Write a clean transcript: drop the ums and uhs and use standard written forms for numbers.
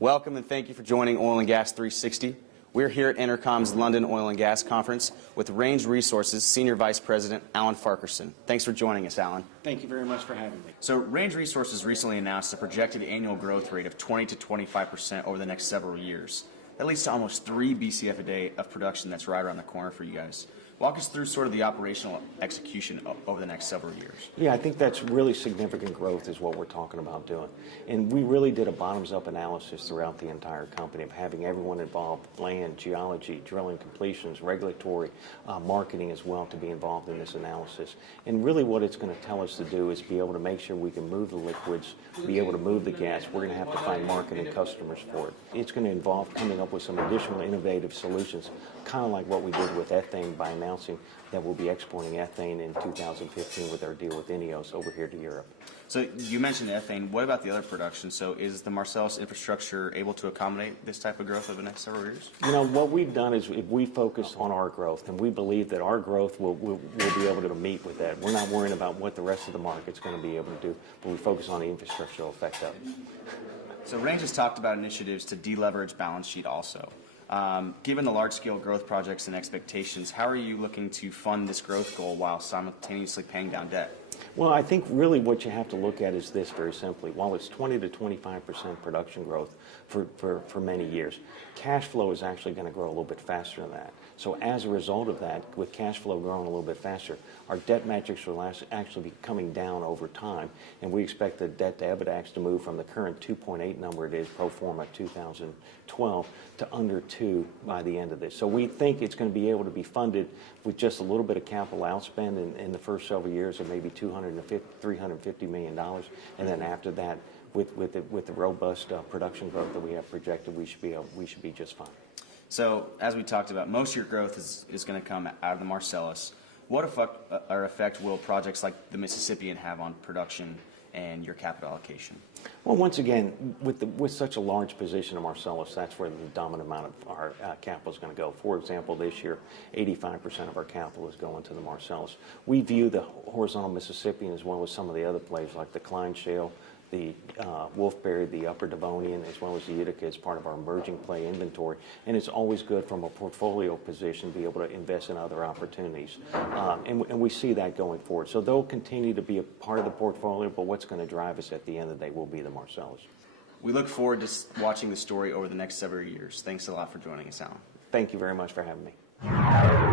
Welcome and thank you for joining Oil and Gas 360. We're here at EnerCom's London Oil and Gas Conference with Range Resources Senior Vice President Alan Farquharson. Thanks for joining us, Alan. Thank you very much for having me. So Range Resources recently announced a projected annual growth rate of 20 to 25% over the next several years. That leads to almost 3 BCF a day of production that's right around the corner for you guys. Walk us through sort of the operational execution over the next several years. Yeah, I think that's really significant growth is what we're talking about doing. And we really did a bottoms-up analysis throughout the entire company of having everyone involved, land, geology, drilling completions, regulatory, marketing as well, to be involved in this analysis. And really what it's going to tell us to do is be able to make sure we can move the liquids, be able to move the gas. We're going to have to find market and customers for it. It's going to involve coming up with some additional innovative solutions, kind of like what we did with ethane by announcing that we'll be exporting ethane in 2015 with our deal with INEOS over here to Europe. So you mentioned ethane. What about the other production? So is the Marcellus infrastructure able to accommodate this type of growth over the next several years? You know, what we've done is we focus on our growth, and we believe that our growth will be able to meet with that. We're not worrying about what the rest of the market's going to be able to do, but we focus on the infrastructural effect of it. So Range has talked about initiatives to deleverage balance sheet also. Given the large-scale growth projects and expectations, how are you looking to fund this growth goal while simultaneously paying down debt? Well, I think really what you have to look at is this very simply. While it's 20 to 25% production growth for many years, cash flow is actually going to grow a little bit faster than that. So as a result of that, with cash flow growing a little bit faster, our debt metrics will actually be coming down over time, and we expect the debt to EBITDA to move from the current 2.8 number it is pro forma 2012 to under 2 by the end of this. So we think it's going to be able to be funded with just a little bit of capital outspend in the first several years of maybe $350 million, and then after that, with the robust production growth that we have projected, we should be just fine. So as we talked about, most of your growth is going to come out of the Marcellus. What effect will projects like the Mississippian have on production and your capital allocation? Well, once again, with such a large position of Marcellus, that's where the dominant amount of our capital is going to go. For example, this year, 85% of our capital is going to the Marcellus. We view the horizontal Mississippian as well as some of the other plays like the Klein Shale, the Wolfberry, the Upper Devonian, as well as the Utica as part of our emerging play inventory. And it's always good from a portfolio position to be able to invest in other opportunities. And we see that going forward. So they'll continue to be a part of the portfolio, but what's going to drive us at the end of the day will be the Marcellus. We look forward to watching the story over the next several years. Thanks a lot for joining us, Alan. Thank you very much for having me.